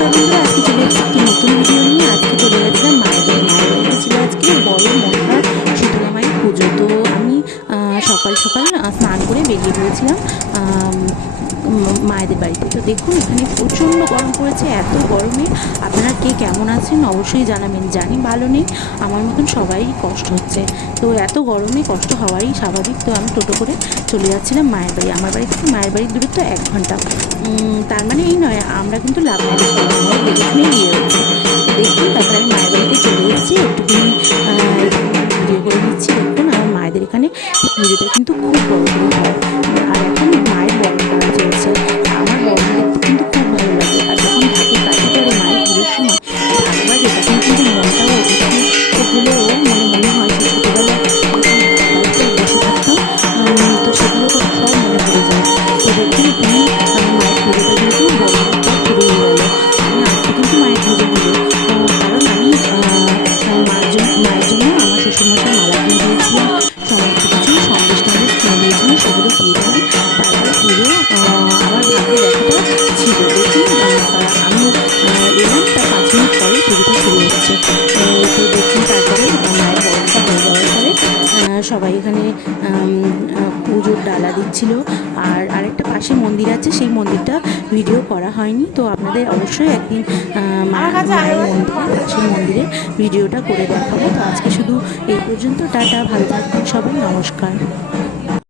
আজকে চলে নতুন আজকে চলে গেছিলাম মায়ের বাড়ি মায়ের বাড়িতে আজকে পুজো তো আমি সকাল সকাল স্নান করে বেরিয়ে মায়েদের বাড়িতে তো দেখুন এখানে প্রচণ্ড গরম পড়েছে এত গরমে আপনারা কে কেমন আছেন অবশ্যই জানাবেন জানি ভালো নেই আমার মতন সবাই কষ্ট হচ্ছে তো এত গরমে কষ্ট হওয়াই স্বাভাবিক তো আমি টোটো করে চলে যাচ্ছিলাম মায়ের বাড়ি আমার বাড়ি থেকে মায়ের বাড়ির দূরত্ব এক ঘণ্টা উম, তার মানে এই নয় আমরা কিন্তু লাভ ম্যারেজ হয়েছে দেখুন তারপরে আমি মায়ের বাড়িতে চলে এসেছি, একটুখানি ভিডিও করে দিচ্ছি। দেখুন, আমার মায়েদের এখানে পুজোটা কিন্তু খুব বড় হয়। আর এখন মায়ের বড় করা চলছে। আমার বড় কিন্তু খুব ভালো লাগে। আর যখন ঢাকে কাটি করে মায়ের পুজোর সময় ঢাক বাজে তখন কিন্তু মনে মনে হয় যে বসে থাকতাম তো সেগুলো সব মনে পড়ে যায়। তো দেখুন আমার ভাগ্যে দেখাটা ছিল দেখুন আমি এলাম তার পাঁচ মিনিট পরে পুজোটা শুরু হচ্ছে তো তারপরে মায়ের বরণটা হয়ে যাওয়ার পরে সবাই এখানে পুজোর ডালা দিচ্ছিল। আর আরেকটা পাশে মন্দির আছে সেই মন্দিরটা ভিডিও করা হয়নি। তো আপনাদের অবশ্যই একদিন মায়ের মন্দিরে পাশের মন্দিরে ভিডিওটা করে দেখাবো। তো আজকে শুধু এই পর্যন্ত টাটা ভালো থাকবেন সবাই নমস্কার।